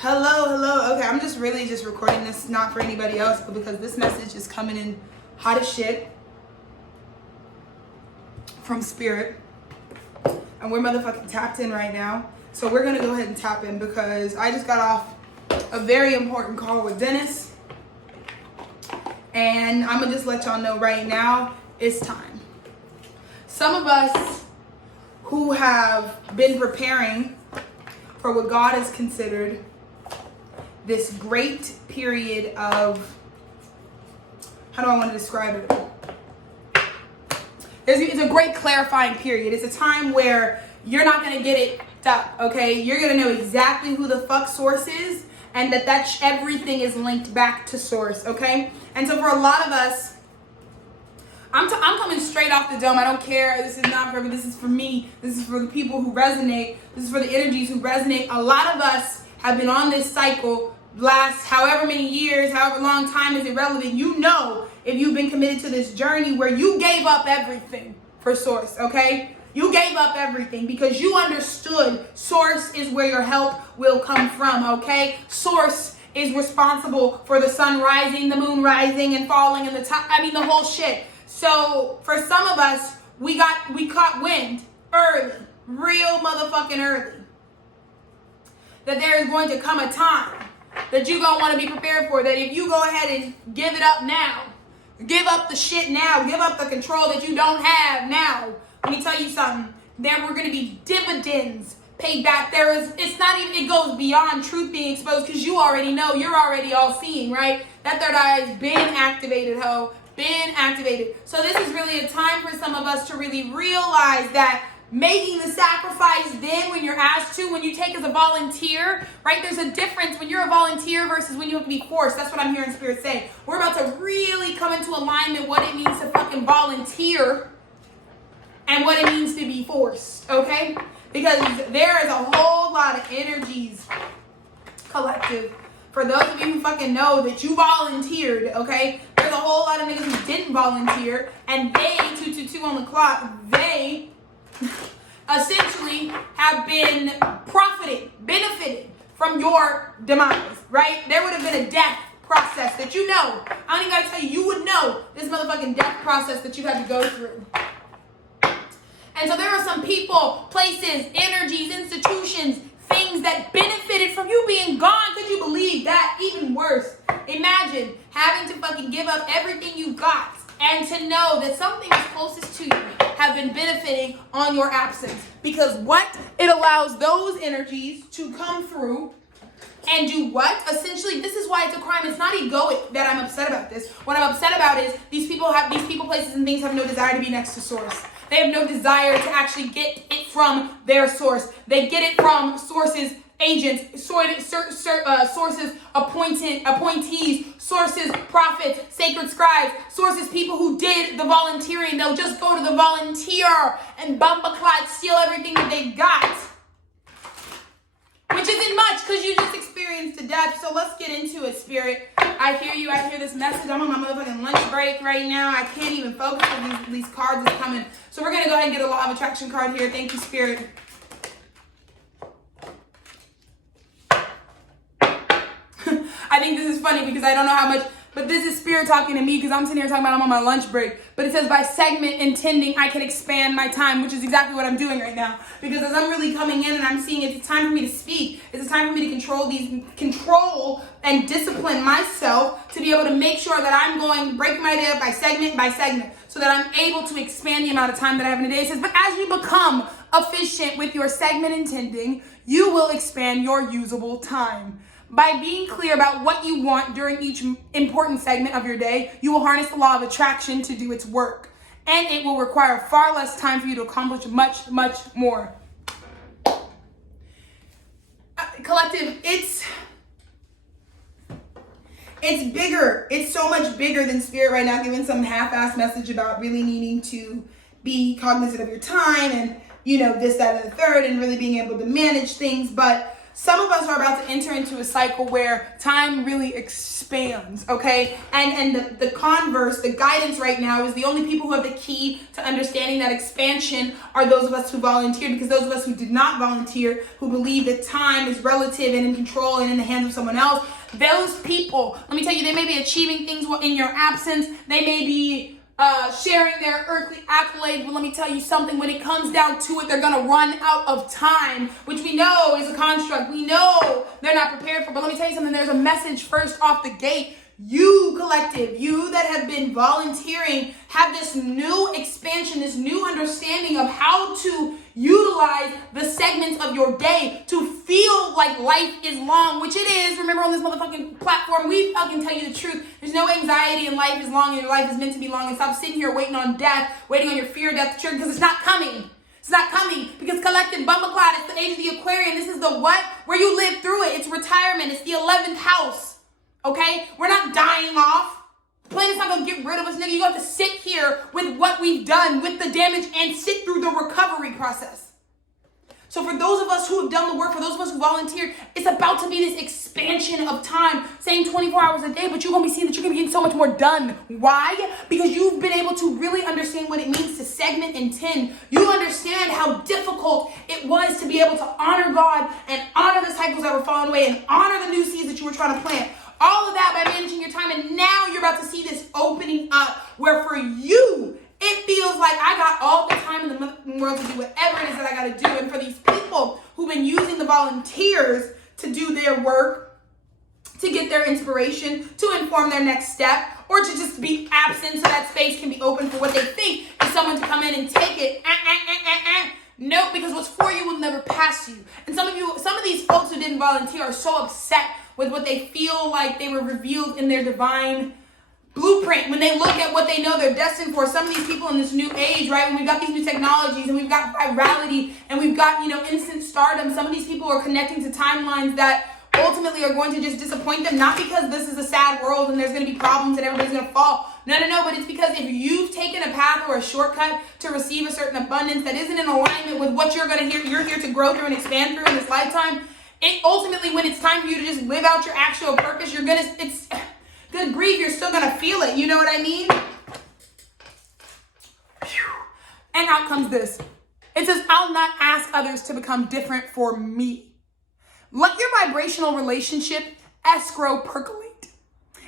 Hello. Okay, I'm just really just recording this, not for anybody else, but because this message is coming in hot as shit from Spirit. And we're motherfucking tapped in right now. So we're gonna go ahead and tap in because I just got off a very important call with Dennis. And I'm gonna just let y'all know right now, it's time. Some of us who have been preparing for what God has considered this great period of, how do I want to describe it? It's a great clarifying period. It's a time where you're not going to get it up, okay? You're going to know exactly who the fuck source is and that everything is linked back to source, okay? And so for a lot of us, I'm coming straight off the dome. I don't care. This is not for me. This is for me. This is for the people who resonate. This is for the energies who resonate. A lot of us have been on this cycle last however many years, however long time is irrelevant. You know if you've been committed to this journey where you gave up everything for source, okay? You gave up everything because you understood source is where your help will come from, okay? Source is responsible for the sun rising, the moon rising and falling and the whole shit. So for some of us, we caught wind early, real motherfucking early, that there is going to come a time that you're going to want to be prepared for, that if you go ahead and give it up now, give up the shit now, give up the control that you don't have now, let me tell you something, there were going to be dividends paid back. It goes beyond truth being exposed because you already know, you're already all seeing, right? That third eye has been activated, ho. Been activated. So this is really a time for some of us to really realize that making the sacrifice then when you're asked to, when you take as a volunteer, right? There's a difference when you're a volunteer versus when you have to be forced. That's what I'm hearing Spirit say. We're about to really come into alignment what it means to fucking volunteer and what it means to be forced, okay? Because there is a whole lot of energies, collective. For those of you who fucking know that you volunteered, okay? There's a whole lot of niggas who didn't volunteer, and they, 222 on the clock, they essentially have been benefited from your demise, right? There would have been a death process that you know. I don't even gotta tell you, you would know this motherfucking death process that you had to go through. And so there are some people, places, energies, institutions, things that benefited from you being gone. Could you believe that? Even worse. Imagine having to fucking give up everything you got and to know that something as closest to you have been benefiting on your absence. Because what? It allows those energies to come through and do what? Essentially, this is why it's a crime. It's not egoic that I'm upset about this. What I'm upset about is these people, places, and things have no desire to be next to source. They have no desire to actually get it from their source. They get it from sources, agents, sources, appointees, sources, prophets, sacred scribes, sources, people who did the volunteering. They'll just go to the volunteer and bumper-clot steal everything that they got. Which isn't much because you just experienced a death. So let's get into it, Spirit. I hear you. I hear this message. I'm on my motherfucking lunch break right now. I can't even focus on these cards that's coming. So we're going to go ahead and get a law of attraction card here. Thank you, Spirit. I think this is funny because I don't know how much, but this is Spirit talking to me because I'm sitting here talking about I'm on my lunch break. But it says by segment intending, I can expand my time, which is exactly what I'm doing right now. Because as I'm really coming in and I'm seeing it's time for me to speak. It's a time for me to control and discipline myself to be able to make sure that I'm going to break my day up by segment so that I'm able to expand the amount of time that I have in a day. It says, but as you become efficient with your segment intending, you will expand your usable time. By being clear about what you want during each important segment of your day, you will harness the law of attraction to do its work. And it will require far less time for you to accomplish much, much more. Collective, it's bigger. It's so much bigger than Spirit right now, giving some half-assed message about really needing to be cognizant of your time and, this, that, and the third, and really being able to manage things. But some of us are about to enter into a cycle where time really expands, okay? And the converse, the guidance right now is the only people who have the key to understanding that expansion are those of us who volunteered, because those of us who did not volunteer, who believe that time is relative and in control and in the hands of someone else, those people, let me tell you, they may be achieving things in your absence. They may be sharing their earthly accolades, but let me tell you something, when it comes down to it, they're gonna run out of time, which we know is a construct. We know they're not prepared for, but let me tell you something, there's a message first off the gate. You collective, you that have been volunteering, have this new expansion, this new understanding of how to utilize the segments of your day to feel like life is long, which it is. Remember, on this motherfucking platform, we fucking tell you the truth. There's no anxiety, and life is long, and your life is meant to be long. And stop sitting here waiting on death, waiting on your fear of death to trigger, because it's not coming. It's not coming, because collective Bumbleclad, it's the age of the Aquarian. This is the what? Where you live through it. It's retirement. It's the 11th house. Okay? We're not dying off. The planet's not gonna get rid of us, nigga. You have to sit here with what we've done, with the damage, and sit through the recovery process. So for those of us who have done the work, for those of us who volunteered, it's about to be this expansion of time, saying 24 hours a day, but you're gonna be seeing that you're gonna be getting so much more done. Why? Because you've been able to really understand what it means to segment and tend. You understand how difficult it was to be able to honor God and honor the cycles that were falling away and honor the new seeds that you were trying to plant. All of that by managing your time, and now you're about to see this opening up where for you, it feels like I got all the time in the world to do whatever it is that I got to do. And for these people who've been using the volunteers to do their work, to get their inspiration, to inform their next step, or to just be absent so that space can be open for what they think is someone to come in and take it. Nope, because what's for you will never pass you. And some of these folks who didn't volunteer are so upset with what they feel like they were revealed in their divine blueprint, when they look at what they know they're destined for. Some of these people in this new age, right, when we've got these new technologies and we've got virality and we've got, instant stardom, some of these people are connecting to timelines that ultimately are going to just disappoint them, not because this is a sad world and there's going to be problems and everybody's going to fall. No, but it's because if you've taken a path or a shortcut to receive a certain abundance that isn't in alignment with what you're here to grow through and expand through in this lifetime, it ultimately, when it's time for you to just live out your actual purpose, it's good grief, you're still gonna feel it. You know what I mean? And out comes this. It says, I'll not ask others to become different for me. Let your vibrational relationship escrow percolate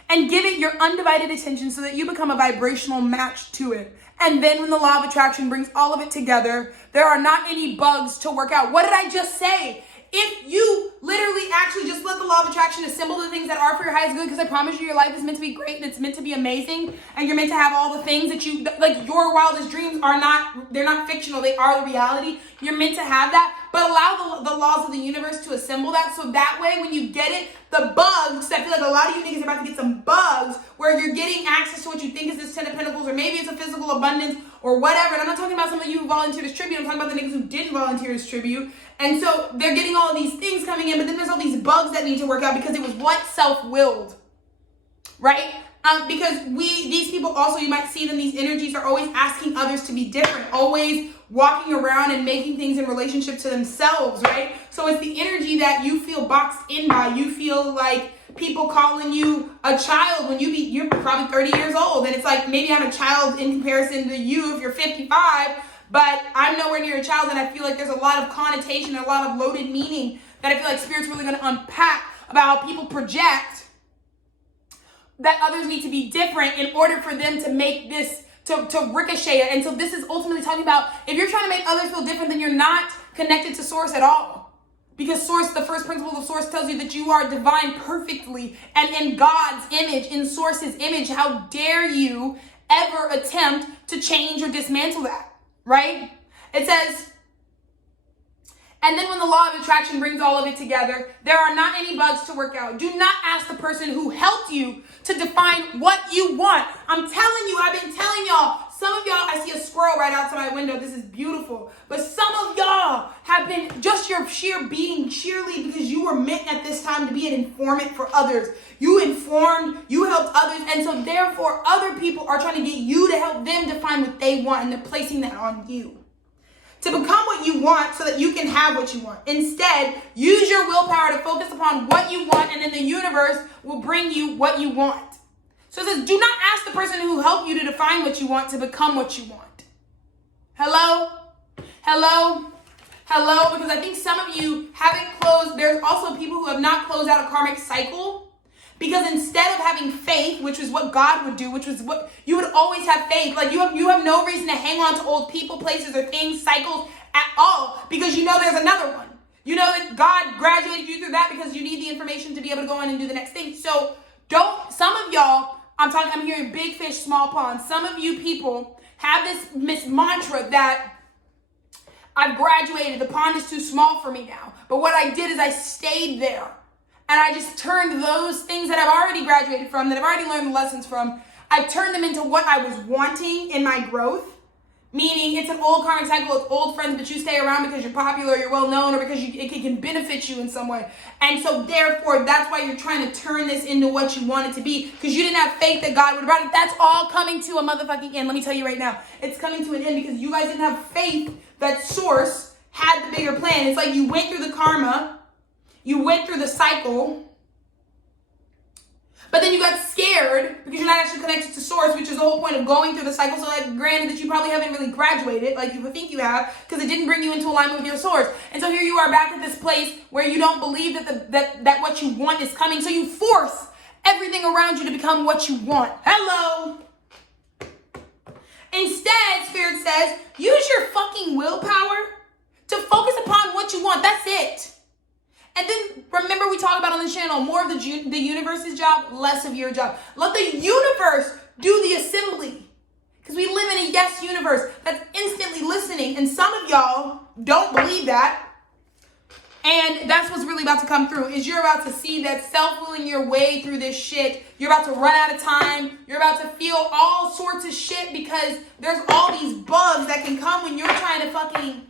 and give it your undivided attention so that you become a vibrational match to it. And then when the law of attraction brings all of it together, there are not any bugs to work out. What did I just say? If you literally actually just let the law of attraction assemble the things that are for your highest good, because I promise you your life is meant to be great and it's meant to be amazing, and you're meant to have all the things that you, like your wildest dreams they're not fictional, they are the reality. You're meant to have that, but allow the laws of the universe to assemble that, so that way when you get it, the bugs, I feel like a lot of you niggas are about to get some bugs where you're getting access to what you think is this 10 of Pentacles, or maybe it's a physical abundance or whatever. And I'm not talking about some of you who volunteered as tribute, I'm talking about the niggas who didn't volunteer as tribute. And so they're getting all of these things coming in, but then there's all these bugs that need to work out because it was what? Self-willed, right? Because these people also, you might see them, these energies are always asking others to be different, always walking around and making things in relationship to themselves, right? So it's the energy that you feel boxed in by. You feel like people calling you a child when you're probably 30 years old. And it's like, maybe I'm a child in comparison to you if you're 55, but I'm nowhere near a child. And I feel like there's a lot of connotation and a lot of loaded meaning that I feel like Spirit's really going to unpack about how people project that others need to be different in order for them to make this, to ricochet it. And so this is ultimately talking about, if you're trying to make others feel different, then you're not connected to Source at all. Because Source, the first principle of Source tells you that you are divine perfectly and in God's image, in Source's image. How dare you ever attempt to change or dismantle that, right? It says, and then when the law of attraction brings all of it together, there are not any bugs to work out. Do not ask the person who helped you to define what you want. I'm telling you, I've been telling y'all. Some of y'all, I see a squirrel right outside my window. This is beautiful. But some of y'all have been just your sheer being sheerly because you were meant at this time to be an informant for others. You informed, you helped others. And so therefore, other people are trying to get you to help them define what they want, and they're placing that on you. to become what you want so that you can have what you want. Instead, use your willpower to focus upon what you want, and then the universe will bring you what you want. So it says, do not ask the person who helped you to define what you want to become what you want. Hello? Hello? Hello? Because I think some of you haven't closed. There's also people who have not closed out a karmic cycle. Because instead of having faith, which is what God would do, which was what you would always have faith, like you have no reason to hang on to old people, places, or things, cycles at all, because you know there's another one. You know that God graduated you through that because you need the information to be able to go on and do the next thing. So some of y'all, I'm hearing big fish, small pond. Some of you people have this mantra that I've graduated, the pond is too small for me now. But what I did is I stayed there. And I just turned those things that I've already graduated from, that I've already learned the lessons from, I've turned them into what I was wanting in my growth. Meaning it's an old karmic cycle, it's old friends, but you stay around because you're popular, you're well known, or because it can benefit you in some way. And so therefore, that's why you're trying to turn this into what you want it to be, because you didn't have faith that God would bring it. That's all coming to a motherfucking end. Let me tell you right now. It's coming to an end because you guys didn't have faith that Source had the bigger plan. It's like you went through the karma, you went through the cycle, but then you got scared because you're not actually connected to Source, which is the whole point of going through the cycle. So, like, granted that you probably haven't really graduated like you think you have, because it didn't bring you into alignment with your Source. And so here you are back at this place where you don't believe that what you want is coming. So you force everything around you to become what you want. Hello. Instead, Spirit says, use your fucking willpower to focus upon what you want. That's it. And then remember, we talk about on the channel, more of the universe's job, less of your job. Let the universe do the assembly. Because we live in a yes universe that's instantly listening. And some of y'all don't believe that. And that's what's really about to come through, is you're about to see that self-willing your way through this shit. You're about to run out of time. You're about to feel all sorts of shit because there's all these bugs that can come when you're trying to fucking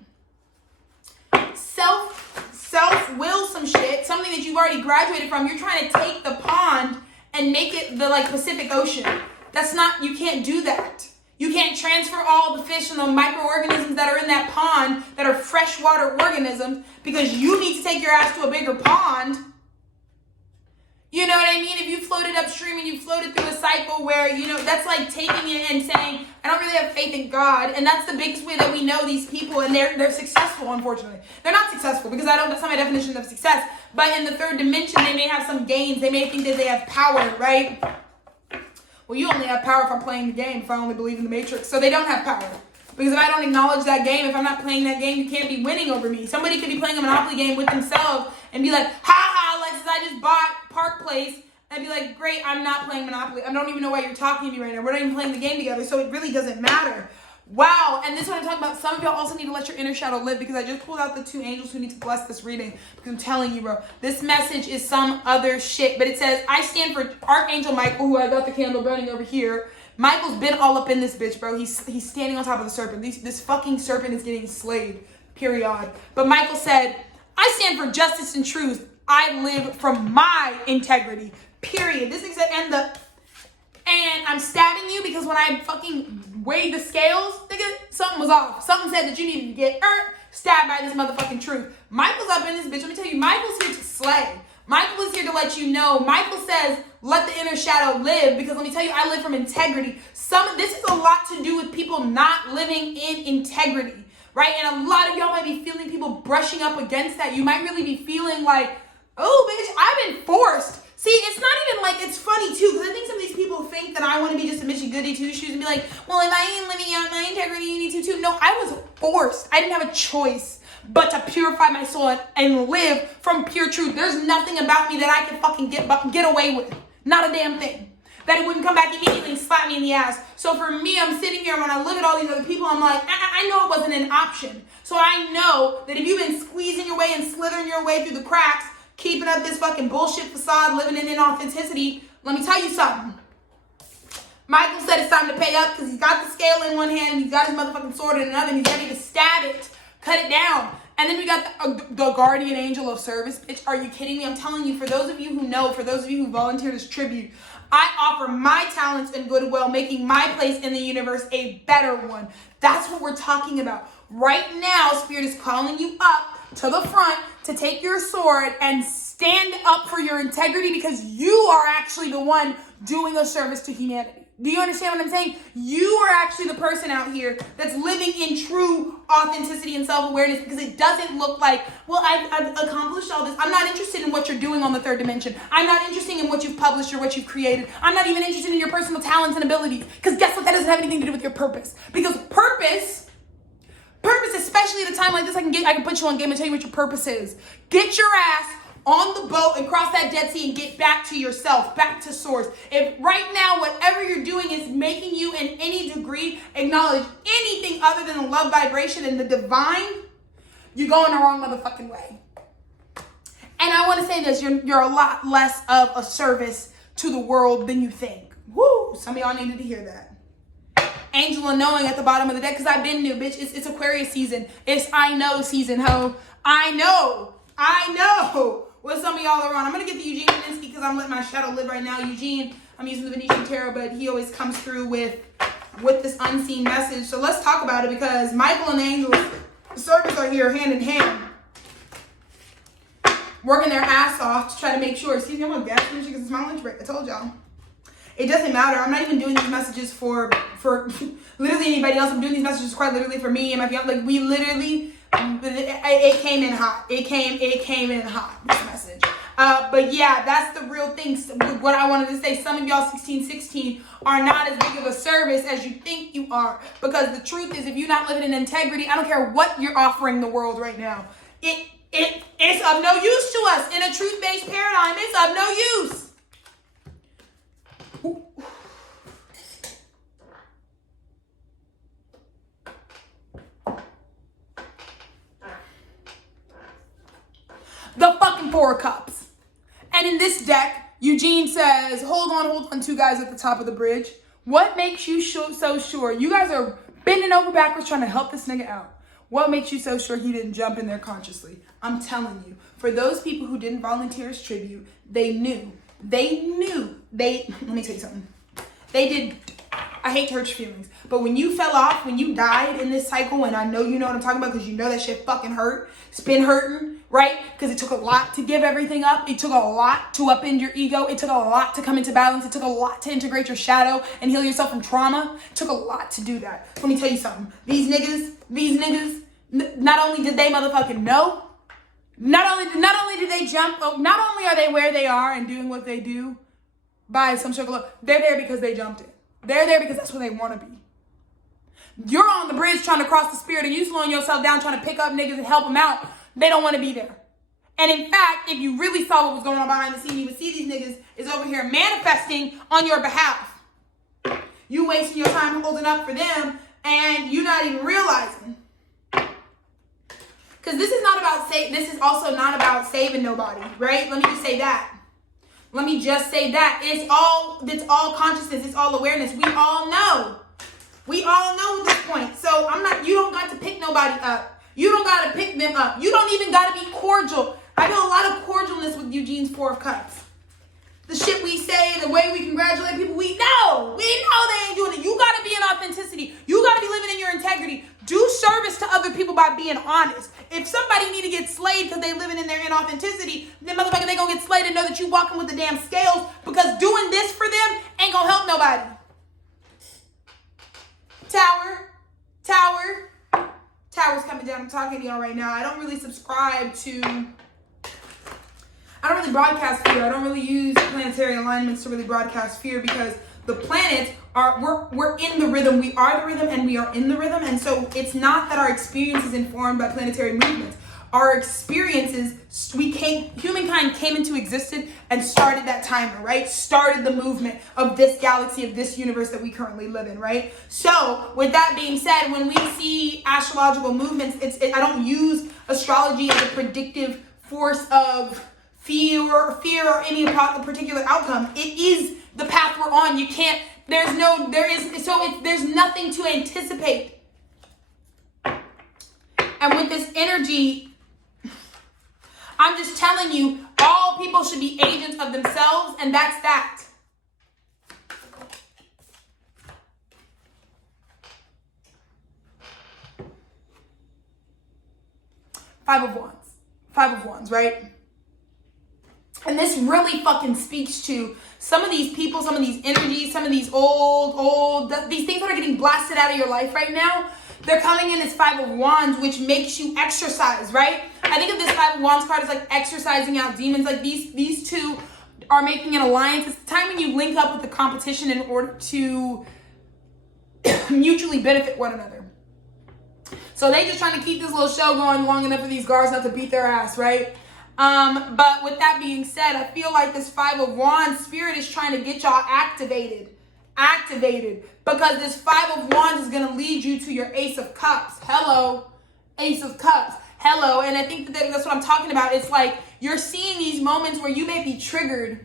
self-will some shit, something that you've already graduated from. You're trying to take the pond and make it the Pacific Ocean. That's not, you can't do that. You can't transfer all the fish and the microorganisms that are in that pond that are freshwater organisms because you need to take your ass to a bigger pond. You know what I mean? If you floated upstream and you floated through a cycle where, that's like taking it and saying, I don't really have faith in God. And that's the biggest way that we know these people, and they're successful, unfortunately. They're not successful because that's not my definition of success. But in the third dimension, they may have some gains. They may think that they have power, right? Well, you only have power if I'm playing the game, if I only believe in the Matrix. So they don't have power. Because if I don't acknowledge that game, if I'm not playing that game, you can't be winning over me. Somebody could be playing a Monopoly game with themselves and be like, Alexis, I just bought Park Place. And be like, great, I'm not playing Monopoly. I don't even know why you're talking to me right now. We're not even playing the game together, so it really doesn't matter. Wow, and this is what I'm talking about. Some of y'all also need to let your inner shadow live, because I just pulled out the two angels who need to bless this reading. Because I'm telling you, bro, this message is some other shit. But it says, I stand for Archangel Michael, who I got the candle burning over here. Michael's been all up in this bitch, bro. He's standing on top of the serpent. This fucking serpent is getting slayed, period. But Michael said, I stand for justice and truth. I live from my integrity, period. This is and I'm stabbing you because when I fucking weighed the scales, nigga, something was off. Something said that you needed to get stabbed by this motherfucking truth. Michael's up in this bitch. Let me tell you, Michael's here to slay. Michael is here to let you know. Michael says, let the inner shadow live, because let me tell you, I live from integrity. This is a lot to do with people not living in integrity, right? And a lot of y'all might be feeling people brushing up against that. You might really be feeling like, oh, bitch, I've been forced. See, it's not even like, it's funny too, because I think some of these people think that I want to be just a Mitchy Goody Two-Shoes and be like, well, if I ain't living out my integrity, you need to too. No, I was forced. I didn't have a choice but to purify my soul and live from pure truth. There's nothing about me that I can fucking get away with. Not a damn thing. That it wouldn't come back immediately and slap me in the ass. So for me, I'm sitting here, when I look at all these other people, I'm like, I know it wasn't an option. So I know that if you've been squeezing your way and slithering your way through the cracks, keeping up this fucking bullshit facade, living in inauthenticity, let me tell you something. Michael said it's time to pay up, because he's got the scale in one hand and he's got his motherfucking sword in another, and he's ready to stab it, cut it down. And then we got the guardian angel of service. Bitch, are you kidding me? I'm telling you, for those of you who know, for those of you who volunteered as tribute, I offer my talents and goodwill, making my place in the universe a better one. That's what we're talking about. Right now, Spirit is calling you up to the front to take your sword and stand up for your integrity, because you are actually the one doing a service to humanity. Do you understand what I'm saying? You are actually the person out here that's living in true authenticity and self-awareness, because it doesn't look like, well, I've accomplished all this. I'm not interested in what you're doing on the third dimension. I'm not interested in what you've published or what you've created. I'm not even interested in your personal talents and abilities, because guess what? That doesn't have anything to do with your purpose. Because purpose, especially at a time like this, I can put you on game and tell you what your purpose is. Get your ass on the boat and cross that Dead Sea and get back to yourself, back to source. If right now whatever you're doing is making you in any degree acknowledge anything other than the love vibration and the divine, you're going the wrong motherfucking way. And I want to say this, you're a lot less of a service to the world than you think. Woo! Some of y'all needed to hear that. Angel of knowing at the bottom of the deck, because I've been new, bitch. It's Aquarius season. It's I know season, ho. I know what some of y'all are on. I'm going to get the Eugene Minsky because I'm letting my shadow live right now. Eugene, I'm using the Venetian Tarot, but he always comes through with this unseen message. So let's talk about it, because Michael and the angels, the servants are here hand in hand, working their ass off to try to make sure. Excuse me, I'm on gas station because it's my lunch break. I told y'all. It doesn't matter. I'm not even doing these messages for literally anybody else. I'm doing these messages quite literally for me and my fiance. Like, we literally, it came in hot. It came in hot, this message. But yeah, that's the real thing. What I wanted to say, some of y'all 1616 are not as big of a service as you think you are. Because the truth is, if you're not living in integrity, I don't care what you're offering the world right now. It's of no use to us. In a truth-based paradigm, it's of no use. The fucking Four of Cups. And in this deck, Eugene says, hold on, two guys at the top of the bridge. What makes you so sure? You guys are bending over backwards trying to help this nigga out. What makes you so sure he didn't jump in there consciously? I'm telling you, for those people who didn't volunteer as tribute, they knew. Let me tell you something. They did. I hate to hurt your feelings, but when you fell off, when you died in this cycle, and I know you know what I'm talking about, because you know that shit fucking hurt. It's been hurting, right? Because it took a lot to give everything up. It took a lot to upend your ego. It took a lot to come into balance. It took a lot to integrate your shadow and heal yourself from trauma. It took a lot to do that. Let me tell you something. These niggas, not only did they motherfucking know, not only did they jump, not only are they where they are and doing what they do by some circle, they're there because they jumped it. They're there because that's where they want to be. You're on the bridge trying to cross the spirit, and you slowing yourself down trying to pick up niggas and help them out. They don't want to be there. And in fact, if you really saw what was going on behind the scenes, you would see these niggas is over here manifesting on your behalf. You wasting your time holding up for them, and you're not even realizing. Because this is also not about saving nobody, right? Let me just say that. It's all consciousness. It's all awareness. We all know at this point. So you don't got to pick nobody up. You don't got to pick them up. You don't even got to be cordial. I feel a lot of cordialness with Eugene's Four of Cups. The shit we say, the way we congratulate people, we know they ain't doing it. You got to be in authenticity. You got to be living in your integrity. Do service to other people by being honest. If somebody need to get slayed because they living in their inauthenticity, then motherfucker, they gonna get slayed and know that you walking with the damn scales, because doing this for them ain't gonna help nobody. Tower's coming down. I'm talking to y'all right now. I don't really broadcast fear. I don't really use planetary alignments to really broadcast fear, because the planets we're in the rhythm. We are the rhythm, and we are in the rhythm. And so it's not that our experience is informed by planetary movements. Our experiences, humankind came into existence and started that timer, right? Started the movement of this galaxy, of this universe that we currently live in, right? So with that being said, when we see astrological movements, I don't use astrology as a predictive force of fear or any particular outcome. It is the path we're on. There's nothing to anticipate. And with this energy, I'm just telling you, all people should be agents of themselves, and that's that. Five of Wands. Five of Wands, right? And this really fucking speaks to some of these people, some of these energies, some of these these things that are getting blasted out of your life right now. They're coming in as Five of Wands, which makes you exercise, right? I think of this Five of Wands card as like exercising out demons. Like these two are making an alliance. It's the time when you link up with the competition in order to mutually benefit one another. So they just trying to keep this little show going long enough for these guards not to beat their ass, right? But with that being said, I feel like this Five of Wands spirit is trying to get y'all activated, because this Five of Wands is going to lead you to your Ace of Cups. Hello, Ace of Cups. Hello. And I think that's what I'm talking about. It's like you're seeing these moments where you may be triggered.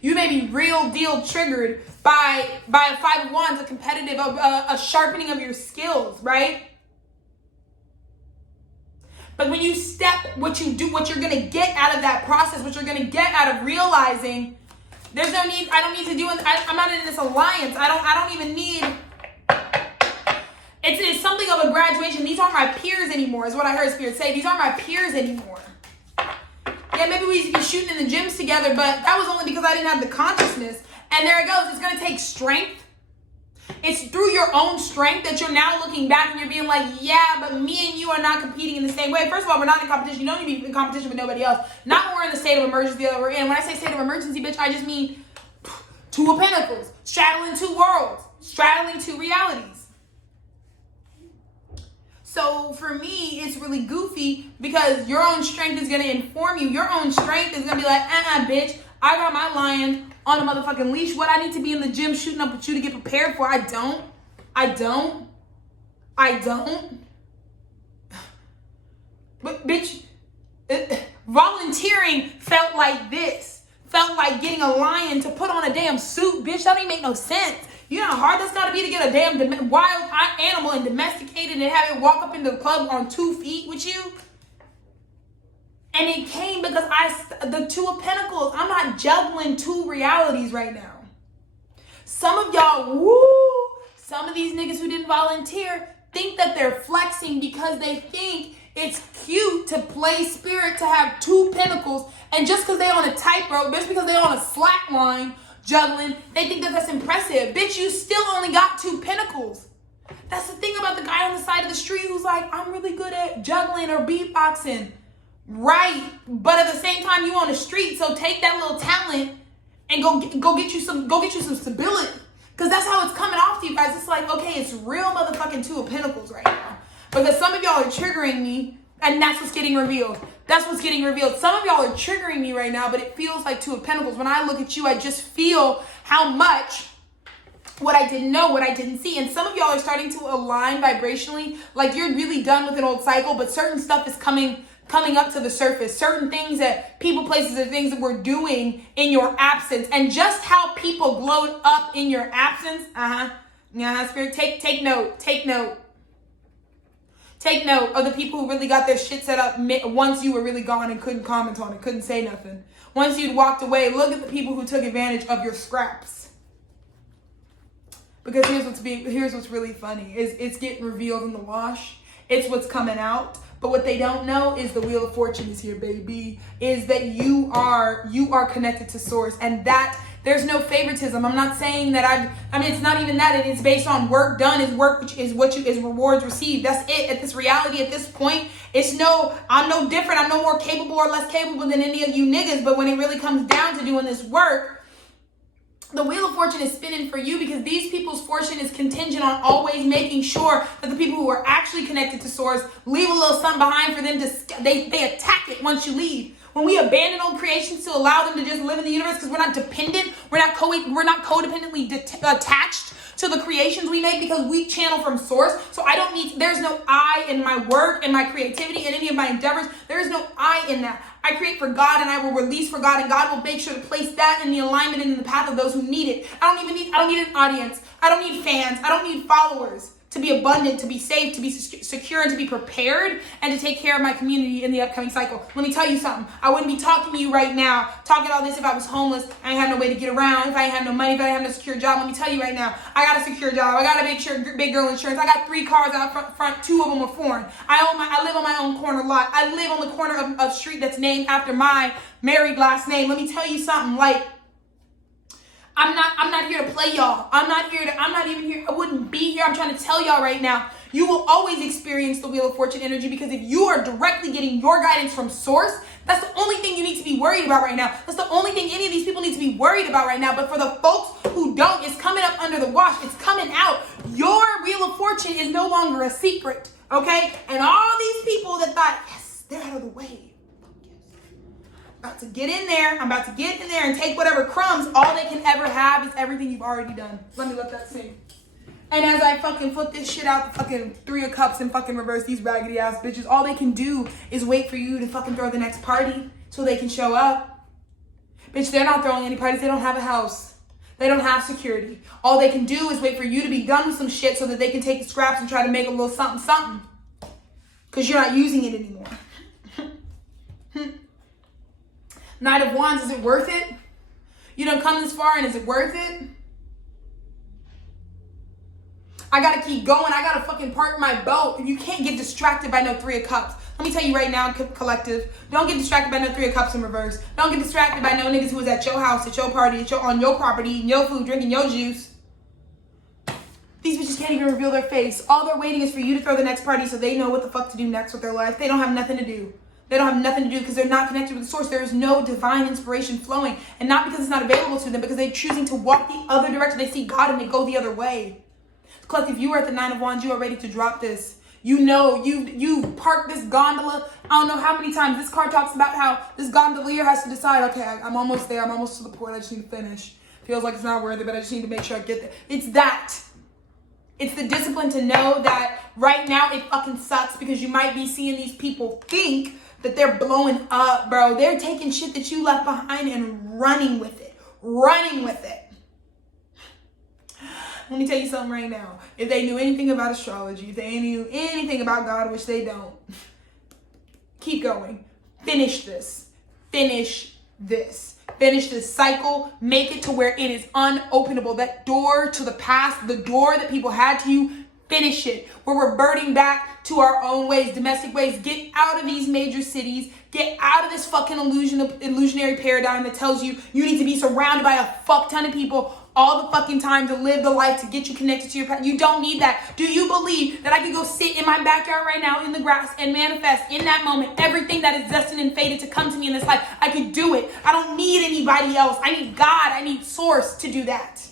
You may be real deal triggered by a Five of Wands, a competitive, a sharpening of your skills, right? But when you step, what you do, what you're going to get out of that process, what you're going to get out of realizing there's no need, I don't need to do it. I'm not in this alliance. I don't even need, it's something of a graduation. These aren't my peers anymore, is what I heard Spirit say. These aren't my peers anymore. Yeah, maybe we used to be shooting in the gyms together, but that was only because I didn't have the consciousness. And there it goes. It's going to take strength. It's through your own strength that you're now looking back and you're being like, yeah, but me and you are not competing in the same way. First of all, we're not in competition. You don't need to be in competition with nobody else. Not when we're in the state of emergency that we're in. When I say state of emergency, bitch, I just mean Two of Pentacles, straddling two worlds, straddling two realities. So for me, it's really goofy because your own strength is going to inform you. Your own strength is going to be like, bitch, I got my lion on a motherfucking leash. What, I need to be in the gym shooting up with you to get prepared for? I don't. But bitch, volunteering felt like this. Felt like getting a lion to put on a damn suit. Bitch, that don't even make no sense. You know how hard that's gotta be to get a damn wild animal and domesticated and have it walk up into the club on 2 feet with you? And it came because the Two of Pentacles, I'm not juggling two realities right now. Some of y'all, some of these niggas who didn't volunteer think that they're flexing because they think it's cute to play spirit to have 2 pentacles. And just because they on a tightrope, just because they on a slack line juggling, they think that that's impressive. Bitch, you still only got 2 pentacles. That's the thing about the guy on the side of the street who's like, I'm really good at juggling or beatboxing. Right, but at the same time you on the street, so take that little talent and go get you some stability, because that's how it's coming off to you guys. It's like, okay, it's real motherfucking Two of Pentacles right now, because some of y'all are triggering me, and that's what's getting revealed. Some of y'all are triggering me right now, but it feels like Two of Pentacles. When I look at you, I just feel how much what I didn't know, what I didn't see. And some of y'all are starting to align vibrationally, like you're really done with an old cycle, but certain stuff is coming up to the surface. Certain things that people, places, and things that we're doing in your absence, and just how people glowed up in your absence. Spirit, take note. Take note of the people who really got their shit set up once you were really gone and couldn't comment on it, couldn't say nothing. Once you'd walked away, look at the people who took advantage of your scraps. Because here's what's really funny is it's getting revealed in the wash. It's what's coming out. But what they don't know is the Wheel of Fortune is here, baby. Is that you are connected to Source, and that there's no favoritism. I'm not saying that I mean, it's not even that. It's based on work done is work, which is is rewards received. That's it. At this reality, at this point, I'm no different. I'm no more capable or less capable than any of you niggas. But when it really comes down to doing this work, the Wheel of Fortune is spinning for you, because these people's fortune is contingent on always making sure that the people who are actually connected to Source leave a little something behind for them to, they attack it once you leave. When we abandon old creations to allow them to just live in the universe, because we're not dependent, we're not codependently attached to the creations we make, because we channel from Source. So there's no I in my work, in my creativity, in any of my endeavors. There is no I in that. I create for God, and I will release for God, and God will make sure to place that in the alignment and in the path of those who need it. I don't need an audience. I don't need fans. I don't need followers. to be abundant, to be safe, to be secure, and to be prepared, and to take care of my community in the upcoming cycle. Let me tell you something. I wouldn't be talking to you right now, talking all this if I was homeless, I ain't have no way to get around, if I ain't have no money, if I didn't have no secure job. Let me tell you right now, I got a secure job. I got a big girl insurance. I got 3 cars out front, 2 of them are foreign. I live on my own corner lot. I live on the corner of a street that's named after my married last name. Let me tell you something, like, I'm not here to play y'all. I'm not even here. I wouldn't be here. I'm trying to tell y'all right now, you will always experience the Wheel of Fortune energy, because if you are directly getting your guidance from source, that's the only thing you need to be worried about right now. That's the only thing any of these people need to be worried about right now. But for the folks who don't, it's coming up under the wash. It's coming out. Your Wheel of Fortune is no longer a secret, okay? And all these people that thought, yes, they're out of the way. About to get in there. I'm about to get in there and take whatever crumbs. All they can ever have is everything you've already done. Let me let that sing. And as I fucking flip this shit out, the fucking 3 of Cups and fucking reverse these raggedy ass bitches, all they can do is wait for you to fucking throw the next party so they can show up. Bitch, they're not throwing any parties. They don't have a house. They don't have security. All they can do is wait for you to be done with some shit so that they can take the scraps and try to make a little something something. Because you're not using it anymore. Knight of Wands, is it worth it? You done come this far, and is it worth it? I gotta keep going. I gotta fucking park my boat. You can't get distracted by no 3 of Cups. Let me tell you right now, collective, don't get distracted by no 3 of Cups in reverse. Don't get distracted by no niggas who was at your house, at your party, on your property, eating your food, drinking your juice. These bitches can't even reveal their face. All they're waiting is for you to throw the next party so they know what the fuck to do next with their life. They don't have nothing to do. They don't have nothing to do because they're not connected with the source. There is no divine inspiration flowing. And not because it's not available to them, because they're choosing to walk the other direction. They see God and they go the other way. Collective, you are at the 9 of Wands. You are ready to drop this. You know, you've parked this gondola. I don't know how many times. This card talks about how this gondolier has to decide, okay, I'm almost there. I'm almost to the point. I just need to finish. Feels like it's not worth it, but I just need to make sure I get there. It's that. It's the discipline to know that right now it fucking sucks, because you might be seeing these people think that they're blowing up, bro. They're taking shit that you left behind and running with it. Running with it. Let me tell you something right now. If they knew anything about astrology, if they knew anything about God, which they don't, keep going. Finish this. Finish this. Finish this cycle. Make it to where it is unopenable. That door to the past, the door that people had to you, finish it. We're reverting back to our own ways, domestic ways. Get out of these major cities. Get out of this fucking illusionary paradigm that tells you you need to be surrounded by a fuck ton of people all the fucking time to live the life to get you connected to your past. You don't need that. Do you believe that I could go sit in my backyard right now in the grass and manifest in that moment everything that is destined and fated to come to me in this life? I could do it. I don't need anybody else. I need God. I need source to do that.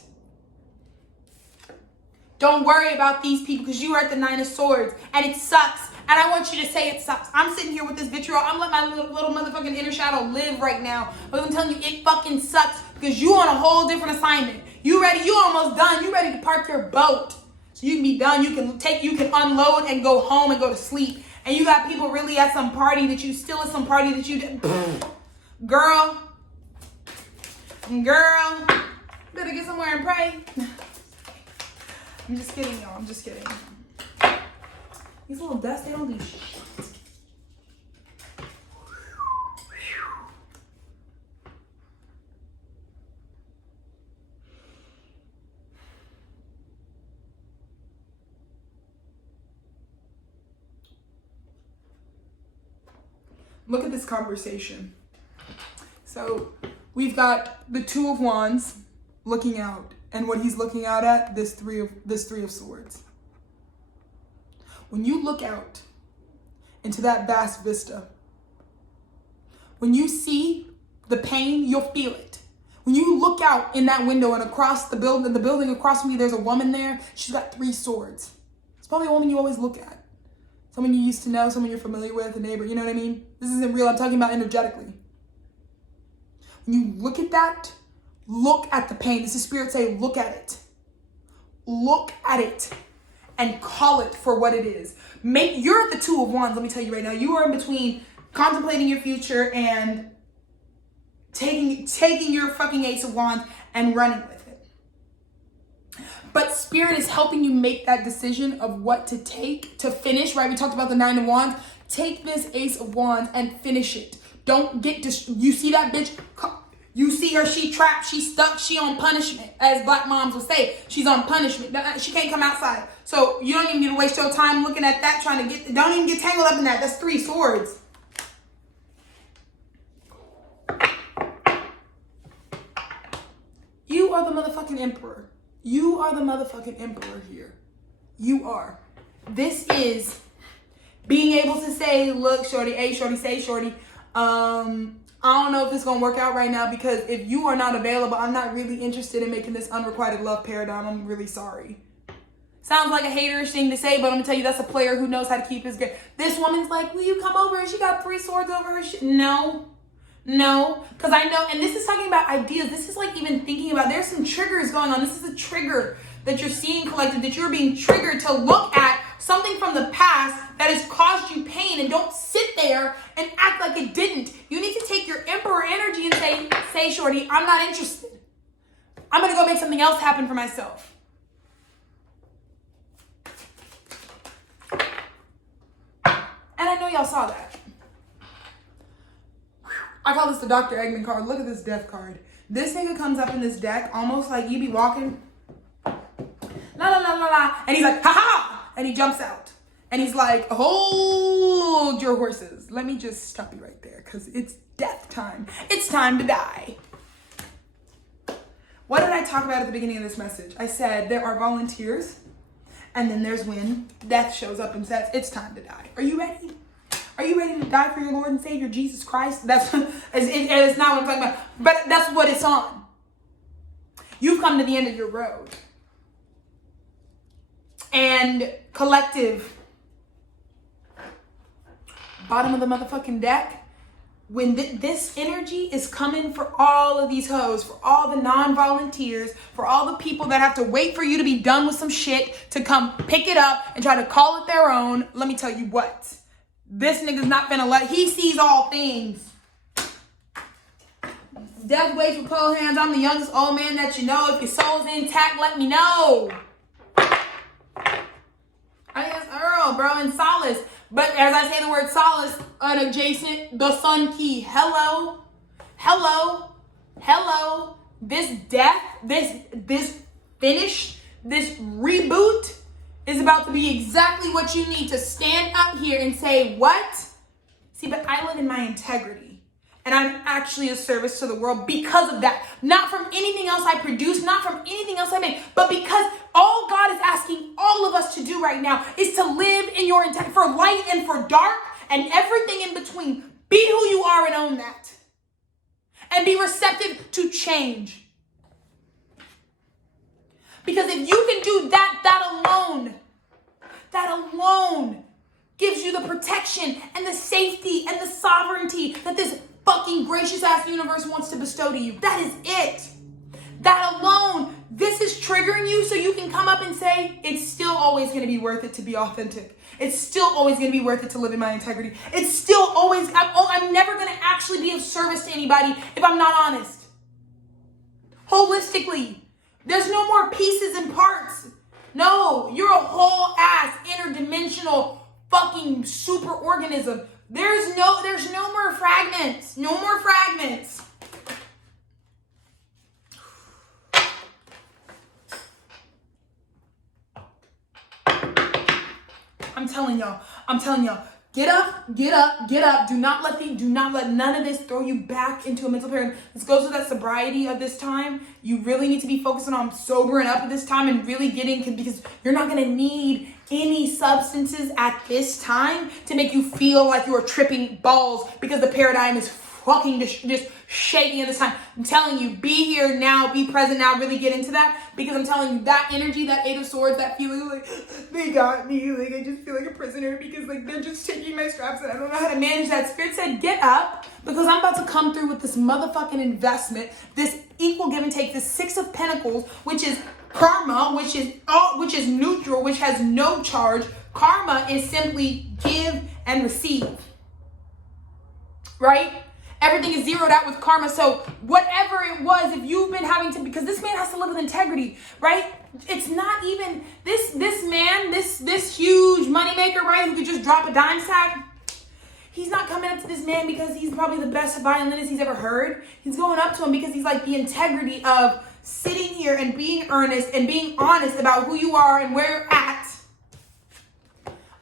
Don't worry about these people, because you are at the 9 of Swords and it sucks. And I want you to say it sucks. I'm sitting here with this vitriol. I'm letting my little motherfucking inner shadow live right now. But I'm telling you, it fucking sucks, because you on a whole different assignment. You ready? You almost done. You ready to park your boat so you can be done. You can unload and go home and go to sleep. And you got people really at some party that you still at some party that you did. Girl, better get somewhere and pray. I'm just kidding, y'all. I'm just kidding. These little dust, they don't do shit. Look at this conversation. So we've got the 2 of Wands looking out. And what he's looking out at, this three of Swords. When you look out into that vast vista, when you see the pain, you'll feel it. When you look out in that window and across the building across from me, there's a woman there. She's got 3 swords. It's probably a woman you always look at. Someone you used to know, someone you're familiar with, a neighbor, you know what I mean? This isn't real, I'm talking about energetically. When you look at that, look at the pain. This is Spirit saying, look at it. Look at it and call it for what it is. You're at the 2 of Wands, let me tell you right now. You are in between contemplating your future and taking your fucking Ace of Wands and running with it. But Spirit is helping you make that decision of what to take to finish, right? We talked about the 9 of Wands. Take this Ace of Wands and finish it. Don't get you see that bitch? You see her, she trapped, she stuck, she on punishment. As black moms would say, she's on punishment. She can't come outside. So you don't even need to waste your time looking at that, trying to don't even get tangled up in that. That's 3 swords. You are the motherfucking emperor. You are the motherfucking emperor here. You are. This is being able to say, look, shorty, hey, shorty, say, shorty, I don't know if this is going to work out right now, because if you are not available, I'm not really interested in making this unrequited love paradigm. I'm really sorry. Sounds like a haterish thing to say, but I'm going to tell you that's a player who knows how to keep his game. This woman's like, will you come over? And she got 3 swords over her shit. No, because I know, and this is talking about ideas. This is like even thinking about, there's some triggers going on. This is a trigger that you're seeing collective, that you're being triggered to look at something from the past that has caused you pain, and don't sit there and act like it didn't. You need to take your emperor energy and say, shorty, I'm not interested. I'm going to go make something else happen for myself. And I know y'all saw that. I call this the Dr. Eggman card. Look at this death card. This nigga comes up in this deck almost like you be walking, la la la la la, and he's like, ha ha, and he jumps out. And he's like, hold your horses. Let me just stop you right there, because it's death time. It's time to die. What did I talk about at the beginning of this message? I said there are volunteers, and then there's when death shows up and says, it's time to die. Are you ready? Are you ready to die for your Lord and Savior, Jesus Christ? It's not what I'm talking about, but that's what it's on. You've come to the end of your road. And collective, bottom of the motherfucking deck, when this energy is coming for all of these hoes, for all the non-volunteers, for all the people that have to wait for you to be done with some shit to come pick it up and try to call it their own, let me tell you what. This nigga's not finna he sees all things. Death waits with cold hands. I'm the youngest old man that you know. If your soul's intact, let me know. I guess Earl, bro, and Solace. But as I say the word solace, adjacent, the sun key. Hello. This death, this finish, this reboot is about to be exactly what you need to stand up here and say, what? See, but I live in my integrity, and I'm actually a service to the world because of that. Not from anything else I produce, not from anything else I make, but because all God is asking all of us to do right now is to live in your integrity, for light and for dark and everything in between. Be who you are and own that. And be receptive to change. Because if you can do that, that alone gives you the protection and the safety and the sovereignty that this fucking gracious ass universe wants to bestow to you. That is it. That alone, this is triggering you so you can come up and say, it's still always going to be worth it to be authentic. It's still always going to be worth it to live in my integrity. It's still always, I'm never going to actually be of service to anybody if I'm not honest. Holistically. There's no more pieces and parts. No, you're a whole ass interdimensional fucking super organism. There's no more fragments. No more fragments. I'm telling y'all, get up. Do not let none of this throw you back into a mental paradigm. This goes with that sobriety of this time. You really need to be focusing on sobering up at this time and really because you're not going to need any substances at this time to make you feel like you're tripping balls, because the paradigm is fucking just shaking at this time. I'm telling you, be here now, be present now, really get into that, because I'm telling you, that energy, that 8 of Swords, that feeling like they got me, like I just feel like a prisoner because like they're just taking my straps and I don't know how to manage that. Spirit said, get up, because I'm about to come through with this motherfucking investment, this equal give and take, this 6 of Pentacles, which is karma, which is neutral, which has no charge. Karma is simply give and receive, right? Everything is zeroed out with karma. So whatever it was, if you've been having to, because this man has to live with integrity, right? It's not even this man, this huge moneymaker, right? Who could just drop a dime sack. He's not coming up to this man because he's probably the best violinist he's ever heard. He's going up to him because he's like the integrity of sitting here and being earnest and being honest about who you are and where you're at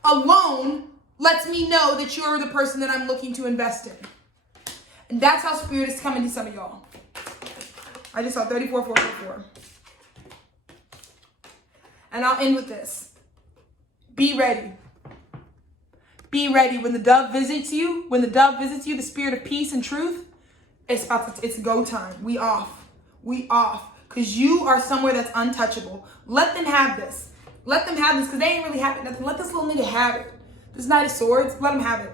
alone lets me know that you're the person that I'm looking to invest in. And that's how Spirit is coming to some of y'all. I just saw 34,444. And I'll end with this. Be ready. Be ready. When the dove visits you, the spirit of peace and truth, it's go time. We off. Because you are somewhere that's untouchable. Let them have this. Let them have this because they ain't really having nothing. Let this little nigga have it. This Knight of Swords, let him have it.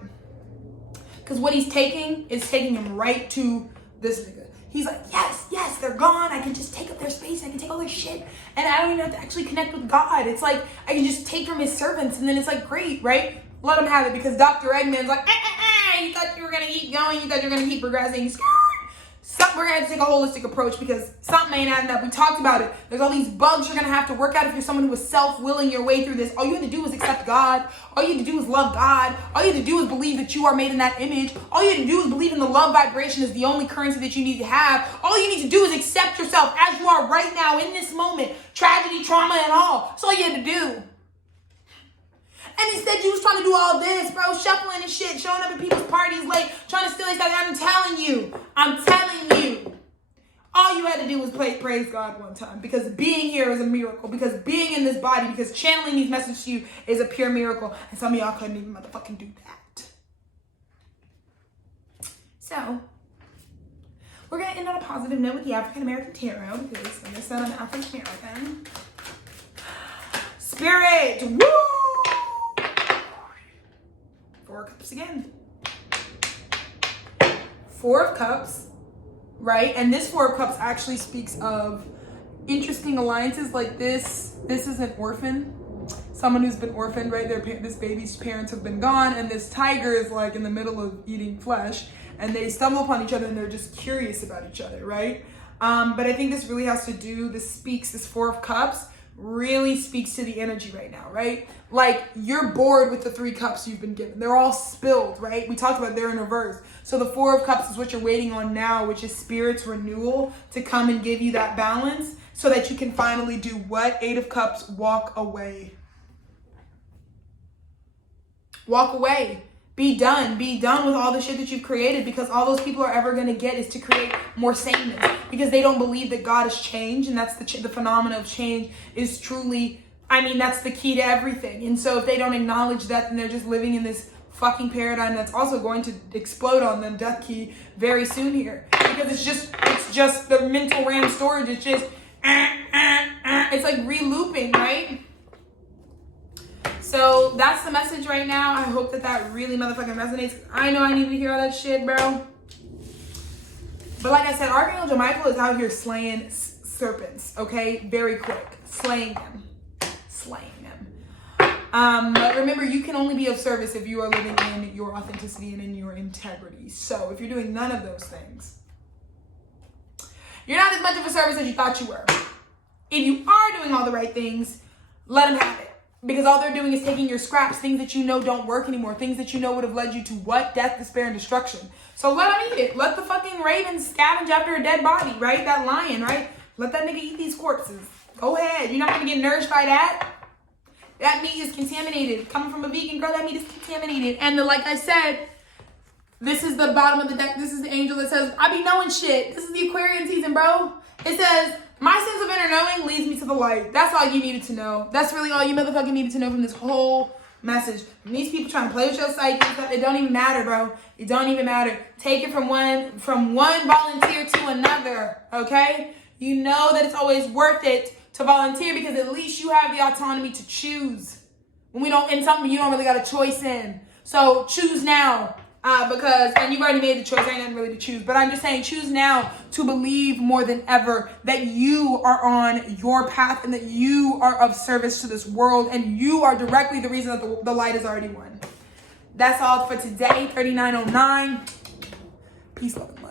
Because what he's taking is taking him right to this nigga. He's like, yes, they're gone. I can just take up their space. I can take all their shit. And I don't even have to actually connect with God. It's like, I can just take from his servants. And then it's like, great, right? Let him have it because Dr. Eggman's like, you thought you were going to keep going. You thought you were going to keep progressing. We're going to have to take a holistic approach because something ain't adding up. We talked about it. There's all these bugs you're going to have to work out if you're someone who is self-willing your way through this. All you have to do is accept God. All you have to do is love God. All you have to do is believe that you are made in that image. All you have to do is believe in the love vibration is the only currency that you need to have. All you need to do is accept yourself as you are right now in this moment. Tragedy, trauma, and all. That's all you had to do. And instead you was trying to do all this, bro, shuffling and shit, showing up at people's parties late, trying to steal their stuff. I'm telling you, all you had to do was praise God one time because being here is a miracle, because being in this body, because channeling these messages to you is a pure miracle. And some of y'all couldn't even motherfucking do that. So, we're going to end on a positive note with the African American Tarot because like I said, I'm African American. Spirit, woo! 4 of Cups again. 4 of Cups, right? And this 4 of Cups actually speaks of interesting alliances like this. This is an orphan. Someone who's been orphaned, right? This baby's parents have been gone, and this tiger is like in the middle of eating flesh, and they stumble upon each other and they're just curious about each other, right? But I think this really has to do, this 4 of Cups really speaks to the energy right now, right? Like you're bored with the 3 cups you've been given. They're all spilled, right? We talked about they're in reverse. So the 4 of Cups is what you're waiting on now, which is Spirit's renewal to come and give you that balance so that you can finally do what? 8 of Cups, walk away. Walk away. Be done with all the shit that you've created, because all those people are ever going to get is to create more sameness, because they don't believe that God has changed, and that's the phenomena of change is truly, that's the key to everything. And so if they don't acknowledge that, then they're just living in this fucking paradigm that's also going to explode on them, death key, very soon here, because it's just the mental RAM storage. It's just it's like re-looping, right? So that's the message right now. I hope that really motherfucking resonates. I know I need to hear all that shit, bro. But like I said, Archangel Michael is out here slaying serpents, okay? Very quick. Slaying them. But remember, you can only be of service if you are living in your authenticity and in your integrity. So if you're doing none of those things, you're not as much of a service as you thought you were. If you are doing all the right things, let them have it. Because all they're doing is taking your scraps, things that you know don't work anymore, things that you know would have led you to what? Death, despair, and destruction. So let them eat it. Let the fucking raven scavenge after a dead body, right? That lion, right? Let that nigga eat these corpses. Go ahead. You're not going to get nourished by that. That meat is contaminated. Coming from a vegan girl, that meat is contaminated. And like I said, this is the bottom of the deck. This is the angel that says, I be knowing shit. This is the Aquarian season, bro. It says, my sense of inner knowing leads me to the light. That's all you needed to know. That's really all you motherfucking needed to know from this whole message. From these people trying to play with your psyche, it don't even matter, bro. It don't even matter. Take it from one volunteer to another, okay? You know that it's always worth it to volunteer because at least you have the autonomy to choose. When we don't, in something you don't really got a choice in. So choose now. And you've already made the choice, there ain't nothing really to choose. But I'm just saying, choose now to believe more than ever that you are on your path and that you are of service to this world and you are directly the reason that the light is already won. That's all for today, 3909. Peace, love, and light.